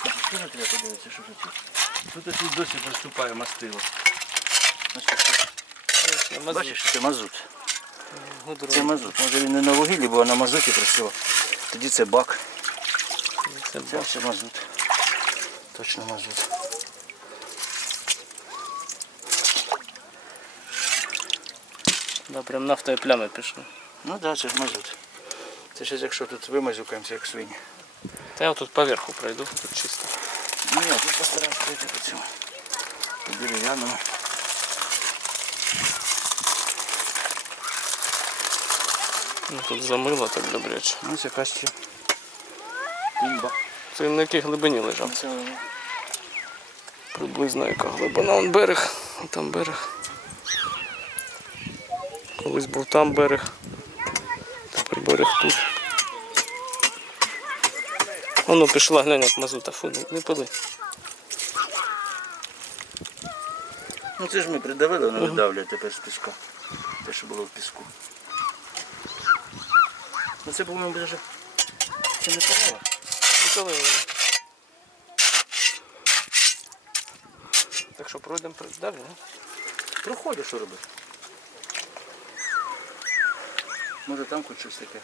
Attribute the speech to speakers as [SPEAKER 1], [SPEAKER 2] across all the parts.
[SPEAKER 1] Скажи, треба подивитися, що тут. Тут ось досі приступає мастило. Бачиш, це мазут. Це мазут. Може він не на вугіллі, бо на мазуті працював. Тоді це бак.
[SPEAKER 2] Це
[SPEAKER 1] Це все мазут. Точно мазут.
[SPEAKER 2] Да, прям нафтові плями пішли.
[SPEAKER 1] Ну так, да, це ж мазут. Це ще якщо тут вимазюкаємося, як свині.
[SPEAKER 2] Та я тут поверху пройду, тут чисто.
[SPEAKER 1] Ні, тут постараємося пройти по цьому. По дерев'яному.
[SPEAKER 2] Ну, тут замило так добряче.
[SPEAKER 1] Ну, це якась ще тимба.
[SPEAKER 2] Це на якій глибині лежав.
[SPEAKER 1] Це
[SPEAKER 2] Приблизно яка глибина. Вон берег, а там берег. Колись був там берег. Тепер берег тут. Воно пішла, глянь, як мазута. Фу, не- не пили.
[SPEAKER 1] Ну це ж ми придавили, воно видавлює тепер з піску. Те, що було в піску. Ну це, по-моєму, даже це не полова.
[SPEAKER 2] Не пили. Так що пройдемо далі, не?
[SPEAKER 1] Проходить, що робити. Може там хоч щось таке.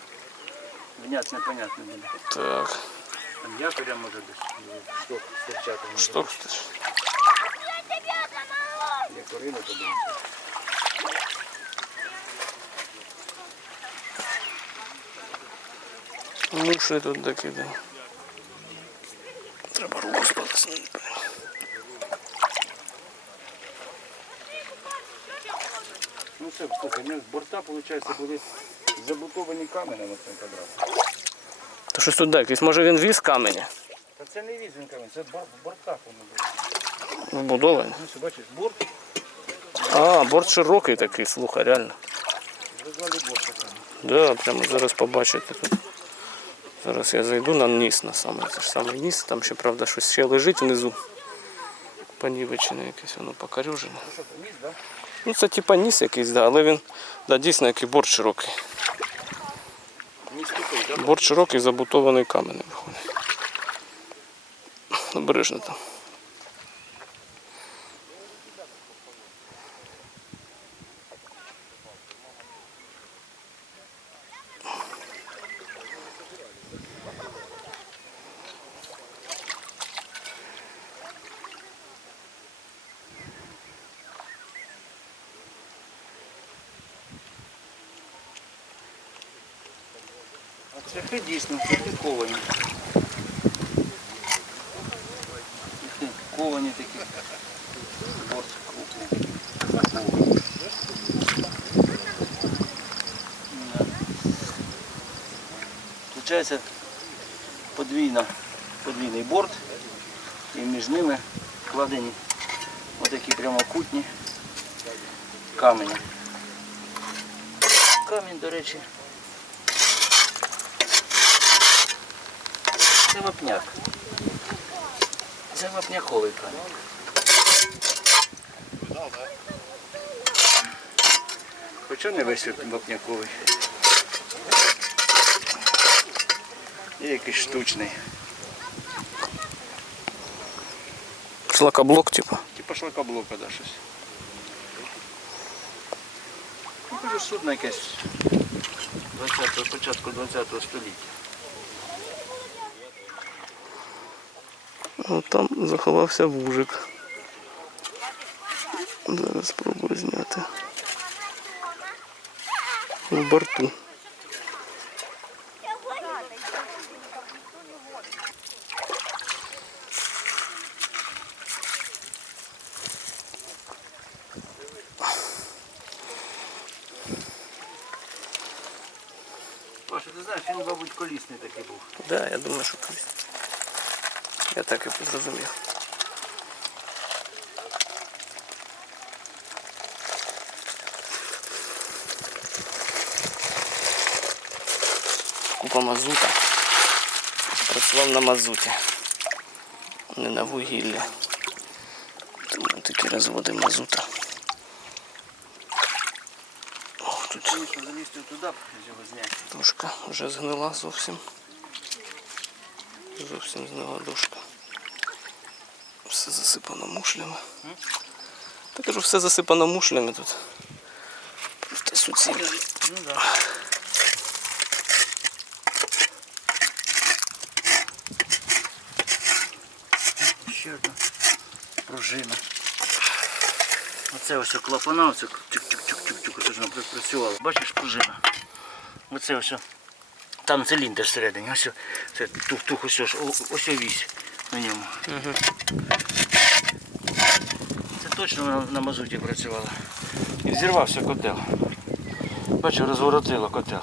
[SPEAKER 1] Внятне, непонятне буде.
[SPEAKER 2] Так,
[SPEAKER 1] Там якоря може десь шток стирчати. може
[SPEAKER 2] що ж
[SPEAKER 1] Якорина подивимося.
[SPEAKER 2] Муші тут докидав. Треба руку.
[SPEAKER 1] Ну все, слухай, у нас борта, виходить, були забутовані каменем цим квадратом.
[SPEAKER 2] То щось тут якийсь, може він віз камені
[SPEAKER 1] Та це не візень камінь, це в бортах воно було.
[SPEAKER 2] вбудований.
[SPEAKER 1] Ну що, бачиш, борт,
[SPEAKER 2] А, борт широкий такий, слухай, реально.
[SPEAKER 1] розвали борт там.
[SPEAKER 2] Да, прямо зараз побачите тут. Зараз я зайду на низ на саме. Це ж саме низ, там ще, правда, щось ще лежить внизу. Понівечене якесь, воно покорюжене.
[SPEAKER 1] Ну це?
[SPEAKER 2] Ну типа низ якийсь, да, але він да, дійсно який борт широкий.
[SPEAKER 1] Міст?
[SPEAKER 2] Борт широкий, забутований каменем виходить. Обережно там.
[SPEAKER 1] А цвяхи дійсно, цвяхи ковані. Цвяхи Ковані такі. Борт крупний. Ковані. Да. Получається подвійна, подвійний борт і між ними вкладені отакі прямокутні камені. Камінь, до речі, Це вапняк. Це вапняковий камінь. Хоча не весь вапняковий. І якийсь штучний.
[SPEAKER 2] Шлакоблок, типа.
[SPEAKER 1] Типа шлакоблока, да, щось. Ну, кажу, судно якесь 20 початку 20 століття.
[SPEAKER 2] О, там заховався вужик. Зараз спробую зняти. В борту.
[SPEAKER 1] Знаєш, він, мабуть, колісний такий був.
[SPEAKER 2] Да, я думаю, що колись. Я так і зрозумів. Купа мазута. Працював на мазуті. Не на вугіллі. Такі розводи мазута. О, тут
[SPEAKER 1] Звісно, залізти туди, його зняти.
[SPEAKER 2] Дошка вже згнила зовсім. Зовсім згнила дошка. все засипано мушлями. Та кажу, все засипано мушлями тут. Просто суцільно.
[SPEAKER 1] Ну да. Ще одна пружина. Оце ось клапана, оце працювала. Бачиш пружина? Оце ось. Там циліндр всередині, ось це тух-тух, ось ось, вісь на ньому. Це точно вона на мазуті працювала. І зірвався котел. Бачу, розворотило котел.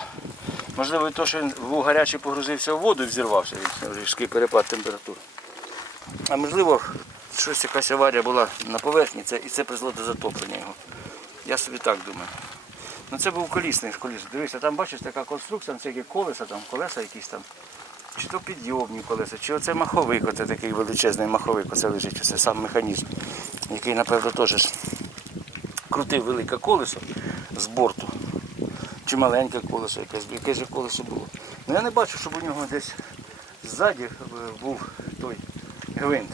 [SPEAKER 1] Можливо, і то, що він був гарячий, погрузився в воду і взірвався, він різкий перепад температури. А можливо, щось якась аварія була на поверхні це, і це призвело до затоплення його. Я собі так думаю. Ну це був колісний коліс. Дивися, там бачиш така конструкція, це які колеса, там колеса якісь там. Чи то підйомні колеса, чи оце маховик, оце такий величезний маховик, оце лежить, оце сам механізм, який, напевно, теж крутив велике колесо з борту. Чи маленьке колесо, якесь, яке ж колесо було. Ну я не бачу, щоб у нього десь ззаді е, був той гвинт.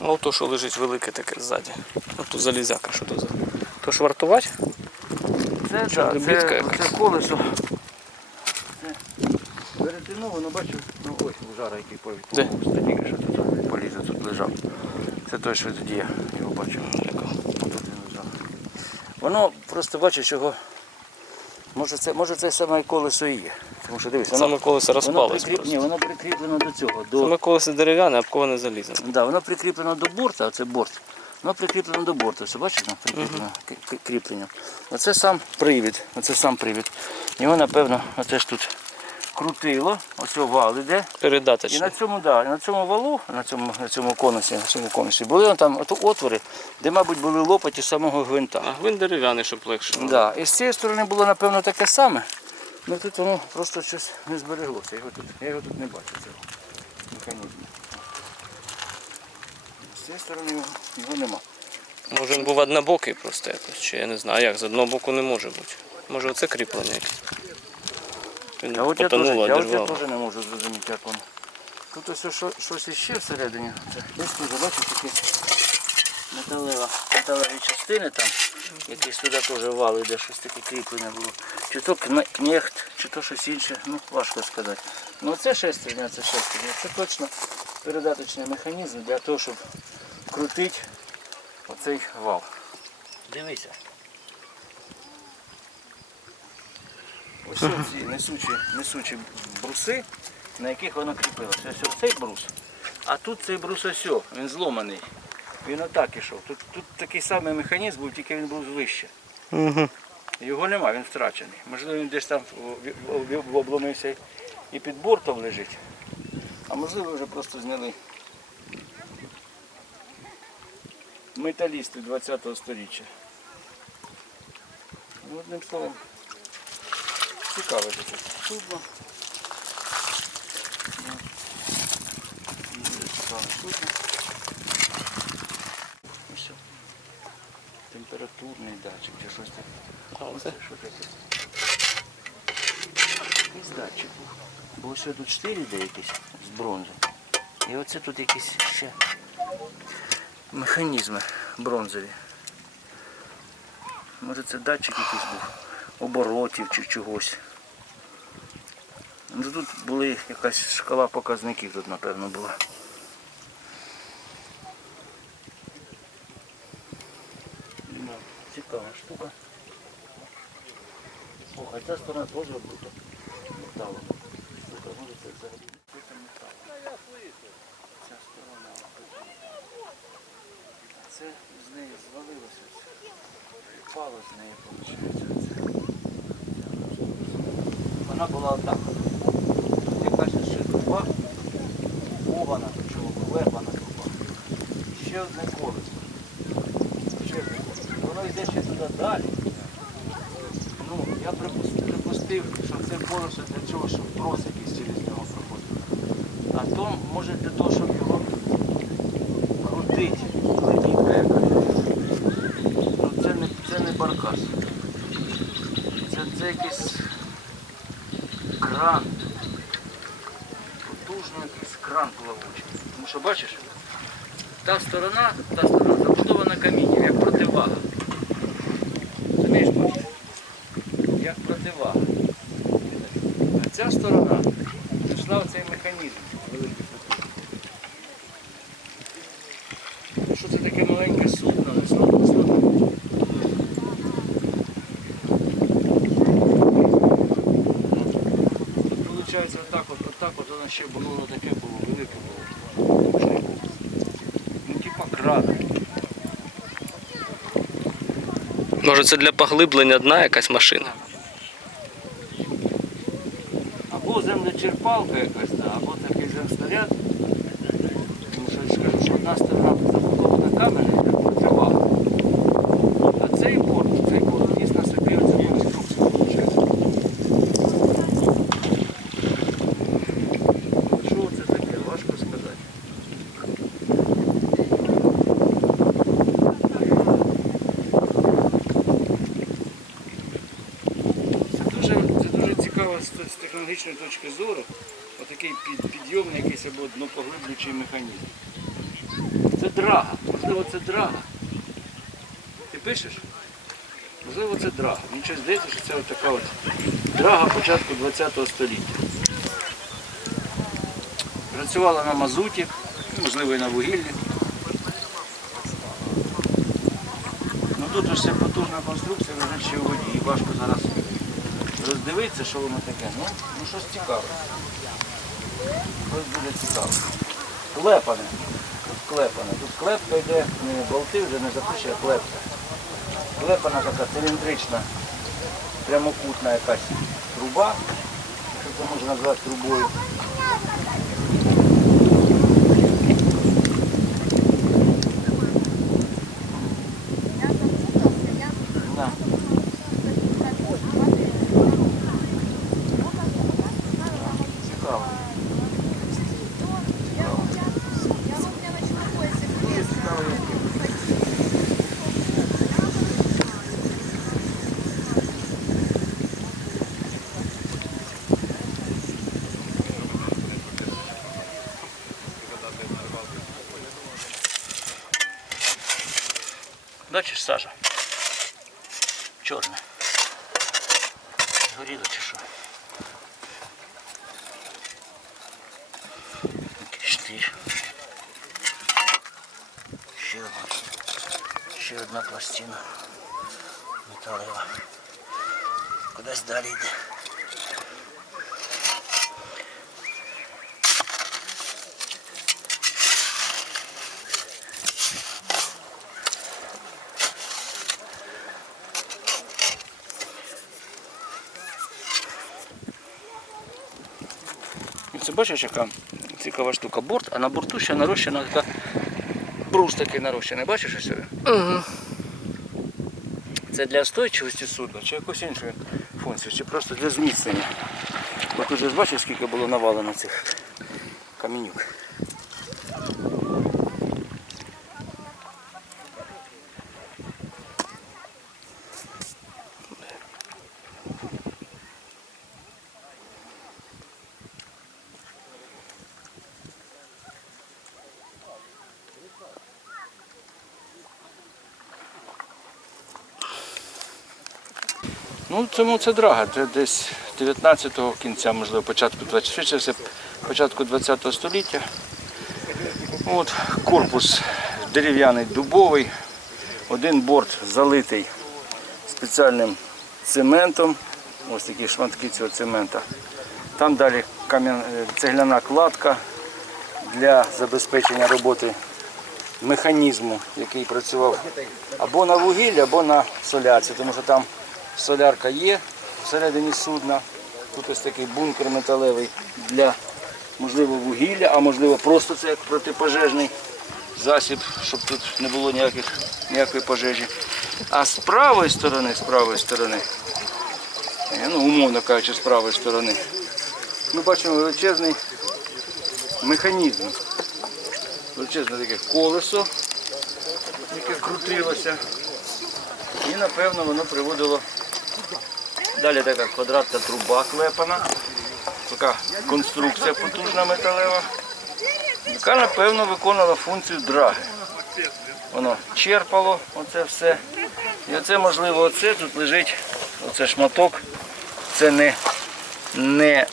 [SPEAKER 2] А ото, що лежить велике таке ззаді. Ото залізяка, що то за. То швартувати?
[SPEAKER 1] Це, да, це, це колесо. Це перетиновано, бачу, ну ось лужара, який повідомив, тільки що тут полізе тут лежав. Це той, що тоді я його бачив. Тут він лежав. Воно просто бачиш його. Може це, може це саме колесо і є. Тому що дивись, воно,
[SPEAKER 2] Саме колесо
[SPEAKER 1] воно, прикріп... Ні, воно прикріплено до цього. До...
[SPEAKER 2] Саме колесо дерев'яне, а обковане залізне.
[SPEAKER 1] Да, воно прикріплено до борта, оце борт. Воно прикріплено до борту. Все бачиш, там прикріплено к- кріплення. Оце сам привід. Оце сам привід. Його, напевно, оце ж тут крутило, ось вал іде. І на цьому, да, на цьому валу, на цьому, на цьому конусі, на цьому конусі були там от отвори, де, мабуть, були лопаті самого гвинта.
[SPEAKER 2] А гвинт дерев'яний, щоб легше. було.
[SPEAKER 1] Да. І з цієї сторони було, напевно, таке саме. Ну тут воно просто щось не збереглося. Його тут, я його тут не бачу цього механізму. З цієї сторони його, його нема.
[SPEAKER 2] Може він був однобокий просто якось, чи я не знаю, як з одного боку не може бути. Може оце кріплення якесь.
[SPEAKER 1] От я теж,
[SPEAKER 2] потонуло,
[SPEAKER 1] я, от я теж не можу зрозуміти, як воно. Тут ось що, щось іще всередині. Це Десь тут, бачиш, такі металева, металеві частини там. Якийсь туди теж вал іде, щось таке кріплення було. Чи то кне- кнехт, чи то щось інше, ну важко сказати. Ну це шестерня, це шестерня. Це точно передаточний механізм для того, щоб крутити оцей вал. Дивися. Ось ці несучі, несучі бруси, на яких воно кріпилося. Ось ось цей брус, а тут цей брус ось, о, він зломаний. Він отак ішов. Тут, тут такий самий механізм був, тільки він був вище.
[SPEAKER 2] Угу.
[SPEAKER 1] Його нема, він втрачений. Можливо, він десь там обломився і під бортом лежить. А можливо, вже просто зняли металісти 20-го сторіччя. Ну, одним словом, цікаве таке судно. Ну, цікаве судно. Ну, все. Температурний датчик чи щось таке.
[SPEAKER 2] А оце?
[SPEAKER 1] Що таке? Якийсь датчик був. Бо ось тут штиль йде якийсь з бронзи. І оце тут якісь ще механізми бронзові. Може це датчик якийсь був, оборотів чи чогось. Ну, тут були якась шкала показників тут, напевно, була. Цікава штука. Слухай, ця сторона теж буде металом. Слухай, може це взагалі. Ця сторона. А це з неї звалилося. Впало з неї, виходить. Вона була отак. Тут якась ще труба, ована, чого, вирвана труба. Ще одне колесо. Ще одне колесо. Воно йде ще туди далі. Ну, я припустив, що це колесо для чого, щоб трос якийсь через нього проходив. А то може для того, щоб його крутити, летітка якась. Ну це не, це не баркас. Це, це якийсь кран. Потужний якийсь кран плавучий. Тому що бачиш, та сторона, та сторона забудована камінням, як противага. Розумієш, бачиш? Як противага. А ця сторона пішла в цей механізм великий потужний. Що це таке маленьке судно, не слово судно. Тут виходить отак от, отак от воно ще було таке було, велике було. Ну типа крада.
[SPEAKER 2] Може це для поглиблення дна якась машина?
[SPEAKER 1] Або землечерпалка якась, або такий земснаряд. Тому що я ж кажу, що одна сторона забудована каменем, як противага. А цей борт, цей борт ніс на собі оцю конструкцію, виходить. Що це таке, важко сказати. Це дуже, це дуже цікаво з, з технологічної точки зору. Отакий під, підйомний якийсь або днопоглиблюючий механізм. Це драга. Можливо, це драга. Ти пишеш? Можливо, це драга. Мені щось здається, що це така от драга початку ХХ століття. Працювала на мазуті, можливо і на вугіллі. Ну тут це потужна конструкція лежить ще у воді. Важко зараз роздивитися, що воно таке. Ну, ну щось цікаве. Щось буде цікаве. Клепане. Тут клепане. Тут клепка йде, не болти вже не запише, а клепка. Клепана така циліндрична, прямокутна якась труба, що це можна назвати трубою. Бачиш, Саша? Чорне. Згоріло чи що? Штир. Ще одна. Ще одна пластина. Металева. Кудись далі йде. Це бачиш, яка цікава штука. Борт, а на борту ще нарощена така брус такий нарощений. Бачиш ось? сюди?
[SPEAKER 2] Угу.
[SPEAKER 1] Це для стойчивості судна чи якусь іншу функцію, чи просто для зміцнення. Бо тут бачиш, скільки було навалено цих камінюк. Ну, тому це драга. Це десь 19-го кінця, можливо, початку 20 швидше початку 20 століття. От, корпус дерев'яний дубовий, один борт залитий спеціальним цементом. Ось такі шматки цього цемента. Там далі е, цегляна кладка для забезпечення роботи механізму, який працював або на вугіллі, або на солярці, тому що там солярка є всередині судна. Тут ось такий бункер металевий для можливо вугілля, а можливо просто це як протипожежний засіб, щоб тут не було ніяких, ніякої пожежі. А з правої сторони, з правої сторони, е, ну умовно кажучи, з правої сторони, ми бачимо величезний механізм. Величезне таке колесо, яке крутилося. І напевно воно приводило. Далі така квадратна труба клепана, така конструкція потужна металева. яка, напевно, виконувала функцію драги. Воно черпало оце все. І оце, можливо, оце тут лежить, оце шматок. Це не, не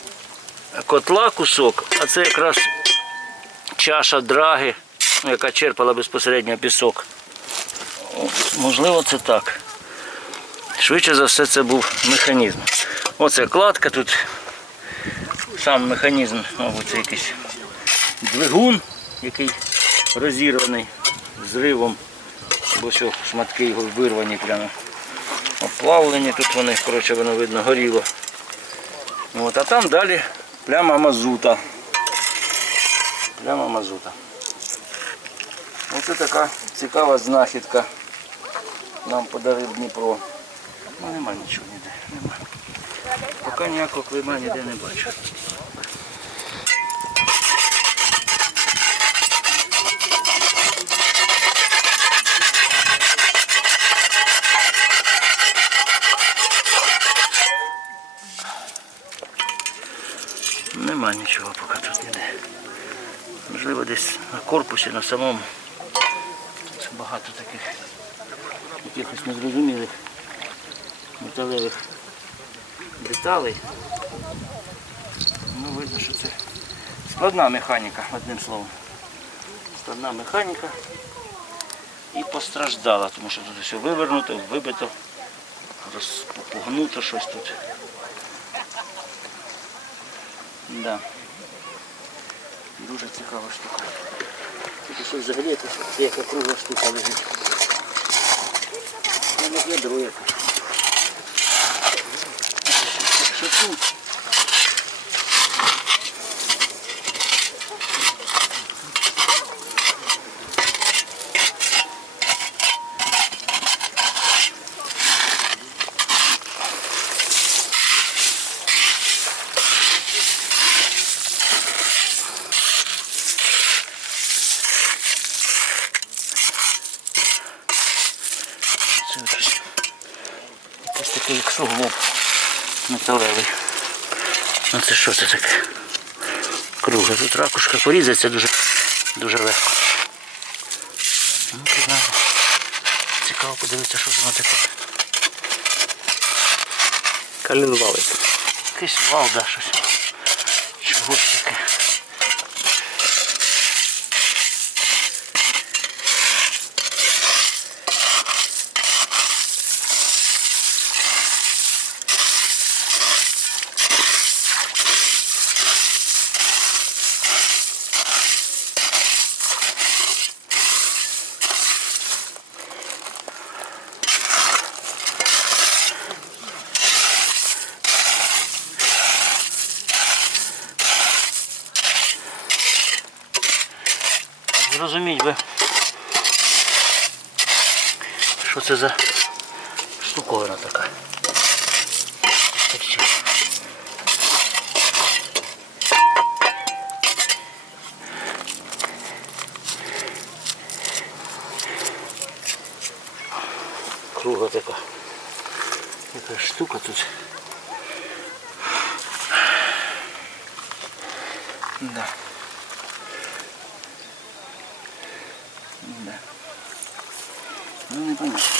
[SPEAKER 1] котла кусок, а це якраз чаша драги, ну, яка черпала безпосередньо пісок. Можливо, це так. Швидше за все це був механізм. Оце кладка тут. Сам механізм, мабуть, це якийсь двигун, який розірваний зривом, бо що шматки його вирвані прямо. Оплавлені, тут вони, коротше, воно видно, горіло. От, а там далі пляма мазута. Пляма мазута. Оце така цікава знахідка. Нам подарив Дніпро. Ну нема нічого ніде. Нема. Поки ніякого клейма ніде не бачу. Нема нічого поки тут ніде. Можливо, десь на корпусі, на самому. Це багато таких якихось незрозумілих металевих деталей. Ну, видно, що це складна механіка, одним словом. Складна механіка і постраждала, тому що тут все вивернуто, вибито, розпугнуто щось тут. Да. Дуже цікава штука. Тут щось взагалі яка кругла штука лежить. Ну, ядро яке. Що тут? Це якийсь, якийсь такий як суглоб металевий. Ну це що це таке? Круга. Тут ракушка порізається дуже, дуже легко. Ну. Цікаво подивитися, що воно таке.
[SPEAKER 2] Якийсь.
[SPEAKER 1] Якийсь вал, да, щось. Чогось таке. Зрозуміть би, що це за штуковина така. Круга така. Яка штука тут. Да. Да. Ну,